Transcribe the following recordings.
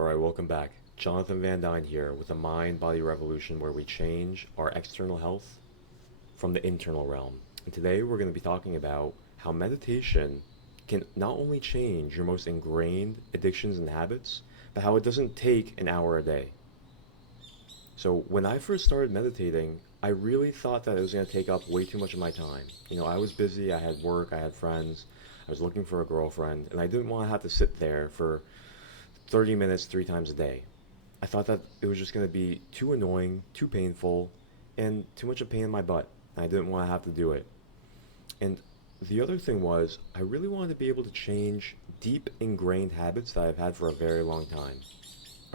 Alright, welcome back. Jonathan Van Dyne here with a mind-body revolution where we change our external health from the internal realm. And today we're going to be talking about how meditation can not only change your most ingrained addictions and habits, but how it doesn't take an hour a day. So when I first started meditating, I really thought that it was going to take up way too much of my time. I was busy, I had work, I had friends, I was looking for a girlfriend, and I didn't want to have to sit there for 30 minutes 3 times a day. I thought that it was just going to be too annoying, too painful, and too much a pain in my butt. I didn't want to have to do it. And the other thing was, I really wanted to be able to change deep ingrained habits that I've had for a very long time.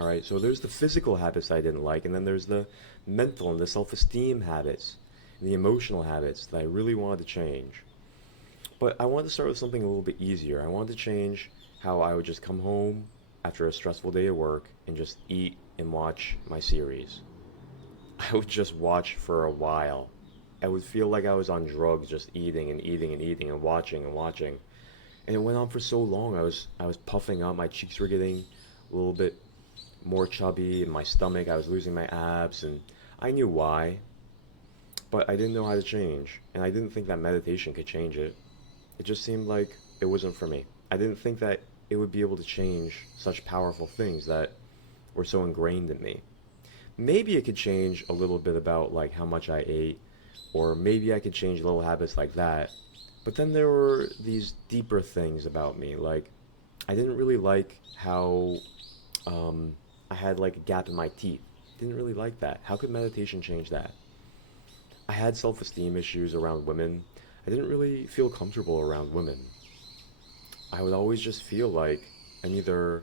All right, so there's the physical habits I didn't like, and then there's the mental and the self-esteem habits, and the emotional habits that I really wanted to change. But I wanted to start with something a little bit easier. I wanted to change how I would just come home after a stressful day at work and just eat and watch my series. I would just watch for a while. I would feel like I was on drugs, just eating and eating and eating and watching and watching. And it went on for so long. I was puffing up. My cheeks were getting a little bit more chubby, and my stomach, I was losing my abs, and I knew why, but I didn't know how to change, and I didn't think that meditation could change it. It just seemed like it wasn't for me. I didn't think that it would be able to change such powerful things that were so ingrained in me. Maybe it could change a little bit about like how much I ate, or maybe I could change little habits like that. But then there were these deeper things about me, like I didn't really like how I had like a gap in my teeth. Didn't really like that. How could meditation change that? I had self-esteem issues around women. I didn't really feel comfortable around women. I would always just feel like I'm either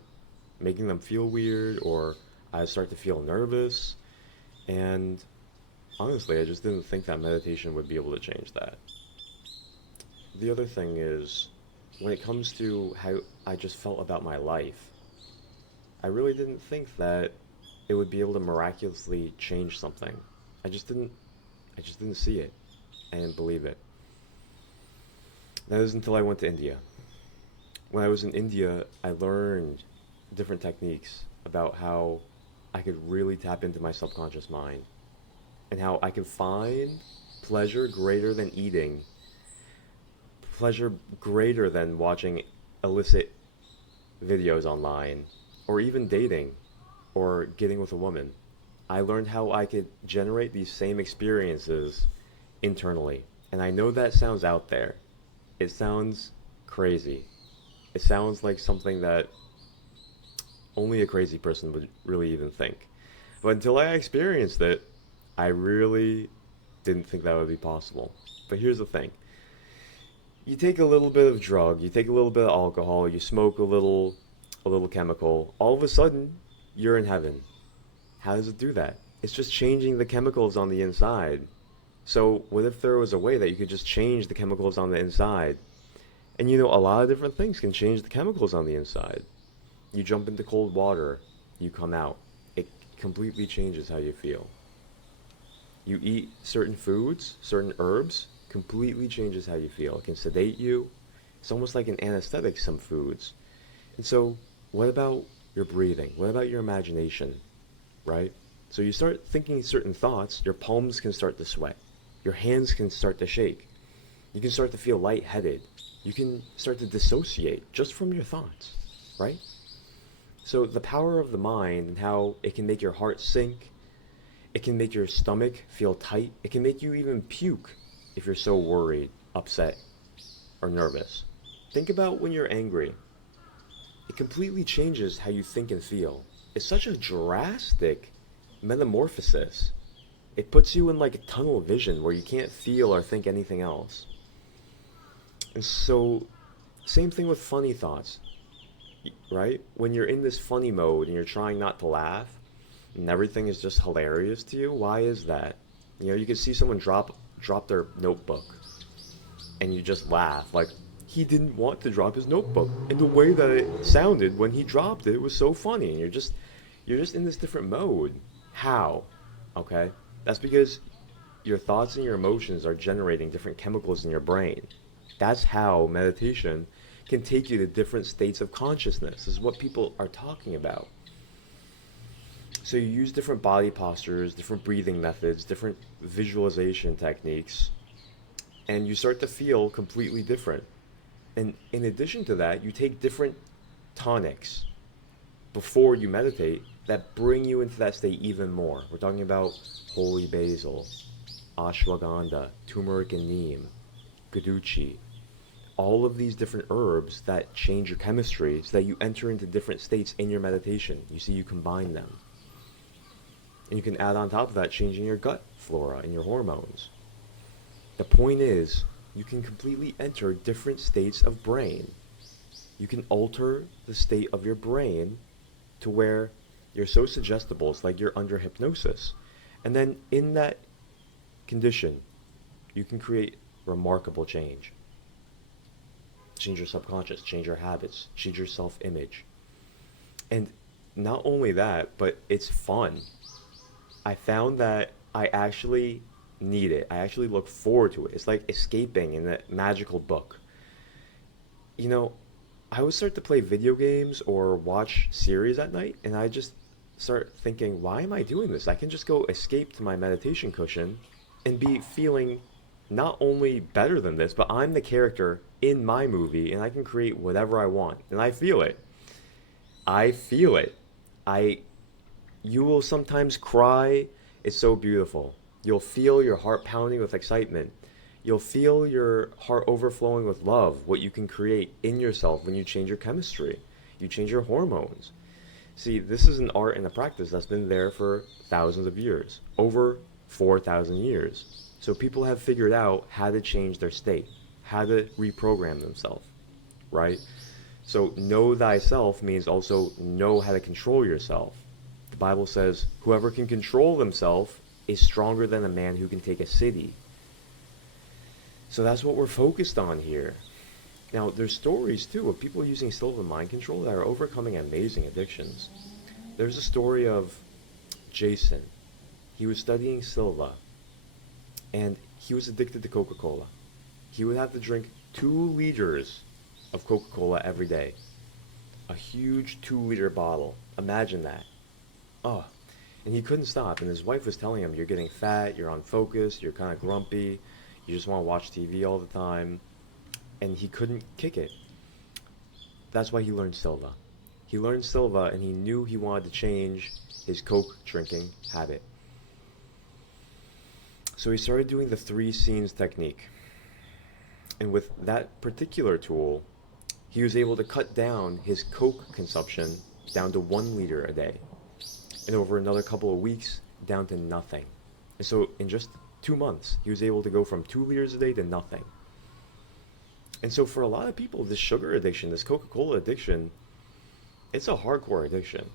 making them feel weird or I start to feel nervous. And honestly, I just didn't think that meditation would be able to change that. The other thing is, when it comes to how I just felt about my life, I really didn't think that it would be able to miraculously change something. I just didn't I just didn't see it. I didn't believe it. That was until I went to India. When I was in India, I learned different techniques about how I could really tap into my subconscious mind and how I could find pleasure greater than eating, pleasure greater than watching illicit videos online, or even dating, or getting with a woman. I learned how I could generate these same experiences internally. And I know that sounds out there. It sounds crazy. It sounds like something that only a crazy person would really even think. But until I experienced it, I really didn't think that would be possible. But here's the thing. You take a little bit of drug, you take a little bit of alcohol, you smoke a little chemical, all of a sudden you're in heaven. How does it do that? It's just changing the chemicals on the inside. So what if there was a way that you could just change the chemicals on the inside? And a lot of different things can change the chemicals on the inside. You jump into cold water, you come out. It completely changes how you feel. You eat certain foods, certain herbs, completely changes how you feel. It can sedate you. It's almost like an anesthetic, some foods. And so, what about your breathing? What about your imagination? Right? So you start thinking certain thoughts, your palms can start to sweat. Your hands can start to shake. You can start to feel lightheaded. You can start to dissociate just from your thoughts, right? So the power of the mind and how it can make your heart sink, it can make your stomach feel tight, it can make you even puke if you're so worried, upset, or nervous. Think about when you're angry. It completely changes how you think and feel. It's such a drastic metamorphosis. It puts you in like a tunnel vision where you can't feel or think anything else. And so, same thing with funny thoughts, right? When you're in this funny mode and you're trying not to laugh and everything is just hilarious to you, why is that? You can see someone drop their notebook and you just laugh like he didn't want to drop his notebook. And the way that it sounded when he dropped it was so funny. And you're just in this different mode. How? Okay? That's because your thoughts and your emotions are generating different chemicals in your brain. That's how meditation can take you to different states of consciousness. This is what people are talking about. So you use different body postures, different breathing methods, different visualization techniques, and you start to feel completely different. And in addition to that, you take different tonics before you meditate that bring you into that state even more. We're talking about holy basil, ashwagandha, turmeric and neem, guduchi, all of these different herbs that change your chemistry so that you enter into different states in your meditation. You see, you combine them. And you can add on top of that changing your gut flora and your hormones. The point is, you can completely enter different states of brain. You can alter the state of your brain to where you're so suggestible, it's like you're under hypnosis. And then in that condition, you can create remarkable change. Change your subconscious, change your habits, change your self-image. And not only that, but it's fun. I found that I actually need it. I actually look forward to it. It's like escaping in a magical book. You know, I would start to play video games or watch series at night, and I just start thinking, why am I doing this? I can just go escape to my meditation cushion and be feeling not only better than this, but I'm the character in my movie, and I can create whatever I want. And I feel it. I feel it. I You will sometimes cry. It's so beautiful. You'll feel your heart pounding with excitement. You'll feel your heart overflowing with love, what you can create in yourself when you change your chemistry. You change your hormones. See, this is an art and a practice that's been there for thousands of years, over 4,000 years. So people have figured out how to change their state, how to reprogram themselves, right? So know thyself means also know how to control yourself. The Bible says, whoever can control themselves is stronger than a man who can take a city. So that's what we're focused on here. Now, there's stories too of people using Silva mind control that are overcoming amazing addictions. There's a story of Jason. He was studying Silva, and he was addicted to Coca-Cola. He would have to drink 2 liters of Coca-Cola every day. A huge 2-liter bottle. Imagine that. Oh, and he couldn't stop. And his wife was telling him, you're getting fat, you're unfocused, you're kind of grumpy, you just want to watch TV all the time. And he couldn't kick it. That's why he learned Silva. He learned Silva and he knew he wanted to change his Coke drinking habit. So he started doing the 3 scenes technique. And with that particular tool, he was able to cut down his Coke consumption down to 1 liter a day. And over another couple of weeks, down to nothing. And so in just 2 months, he was able to go from 2 liters a day to nothing. And so for a lot of people, this sugar addiction, this Coca-Cola addiction, it's a hardcore addiction.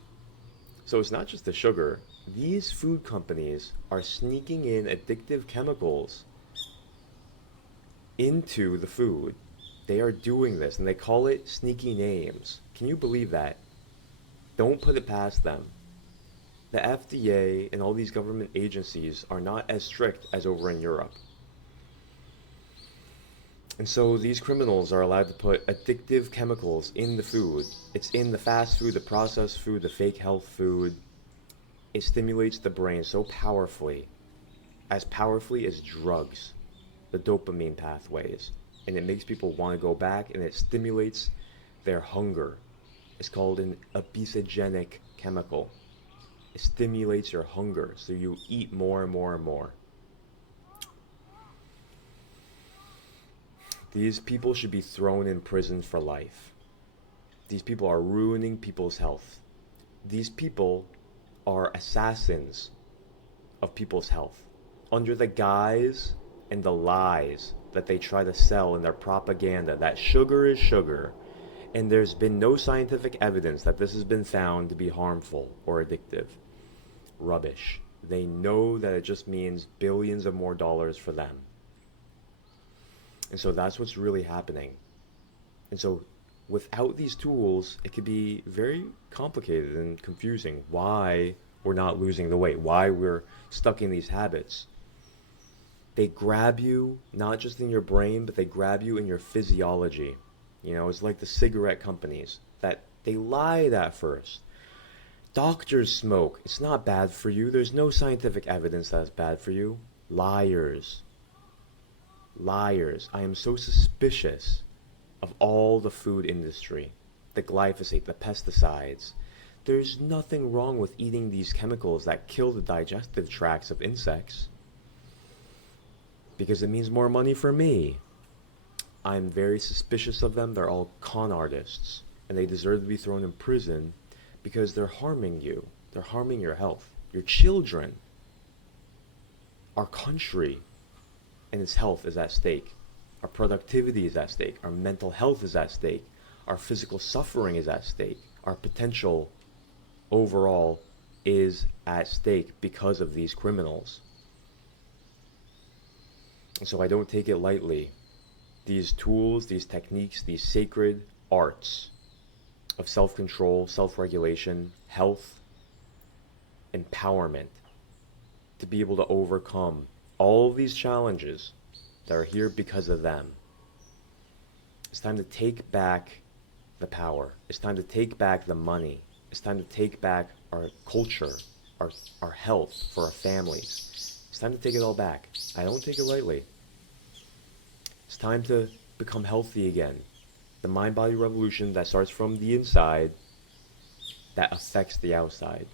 So it's not just the sugar. These food companies are sneaking in addictive chemicals into the food. They are doing this, and they call it sneaky names. Can you believe that? Don't put it past them. The FDA and all these government agencies are not as strict as over in Europe. And so these criminals are allowed to put addictive chemicals in the food. It's in the fast food, the processed food, the fake health food. It stimulates the brain so powerfully as drugs, the dopamine pathways. And it makes people want to go back, and it stimulates their hunger. It's called an obesogenic chemical. It stimulates your hunger, so you eat more and more and more. These people should be thrown in prison for life. These people are ruining people's health. These people are assassins of people's health under the guise and the lies that they try to sell in their propaganda that sugar is sugar, and there's been no scientific evidence that this has been found to be harmful or addictive. Rubbish. They know that it just means billions of more dollars for them. And so that's what's really happening. And so without these tools, it could be very complicated and confusing why we're not losing the weight, why we're stuck in these habits. They grab you, not just in your brain, but they grab you in your physiology. You know, it's like the cigarette companies that they lied at first. Doctors smoke. It's not bad for you. There's no scientific evidence that it's bad for you. Liars. Liars. I am so suspicious of all the food industry, the glyphosate, the pesticides. There's nothing wrong with eating these chemicals that kill the digestive tracts of insects because it means more money for me. I'm very suspicious of them. They're all con artists, and they deserve to be thrown in prison because they're harming you. They're harming your health, your children. Our country and its health is at stake. Our productivity is at stake. Our mental health is at stake. Our physical suffering is at stake. Our potential overall is at stake because of these criminals. And so I don't take it lightly. These tools, these techniques, these sacred arts of self-control, self-regulation, health, empowerment, to be able to overcome all of these challenges that are here because of them. It's time to take back the power. It's time to take back the money. It's time to take back our culture, our health for our families. It's time to take it all back. I don't take it lightly. It's time to become healthy again. The mind-body revolution that starts from the inside, that affects the outside.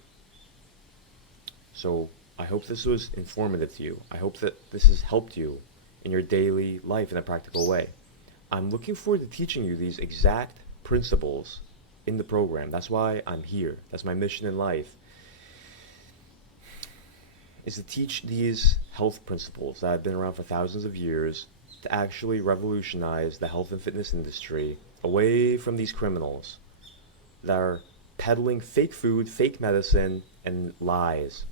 So I hope this was informative to you. I hope that this has helped you in your daily life in a practical way. I'm looking forward to teaching you these exact principles in the program. That's why I'm here. That's my mission in life, is to teach these health principles that have been around for thousands of years to actually revolutionize the health and fitness industry away from these criminals that are peddling fake food, fake medicine, and lies,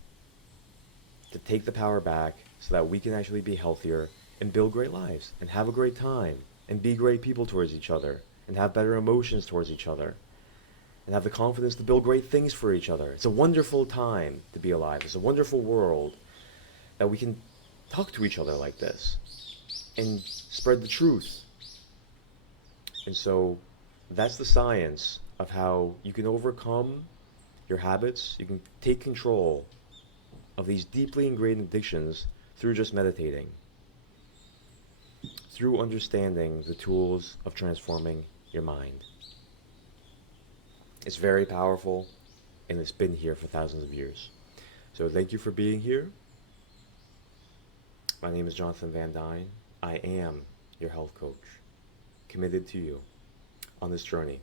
to take the power back so that we can actually be healthier and build great lives and have a great time and be great people towards each other and have better emotions towards each other and have the confidence to build great things for each other. It's a wonderful time to be alive. It's a wonderful world that we can talk to each other like this and spread the truth. And so that's the science of how you can overcome your habits. You can take control of these deeply ingrained addictions through just meditating, through understanding the tools of transforming your mind. It's very powerful, and it's been here for thousands of years. So thank you for being here. My name is Jonathan Van Dyne. I am your health coach, committed to you on this journey.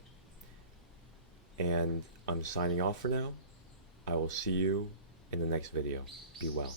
And I'm signing off for now. I will see you in the next video. Be well.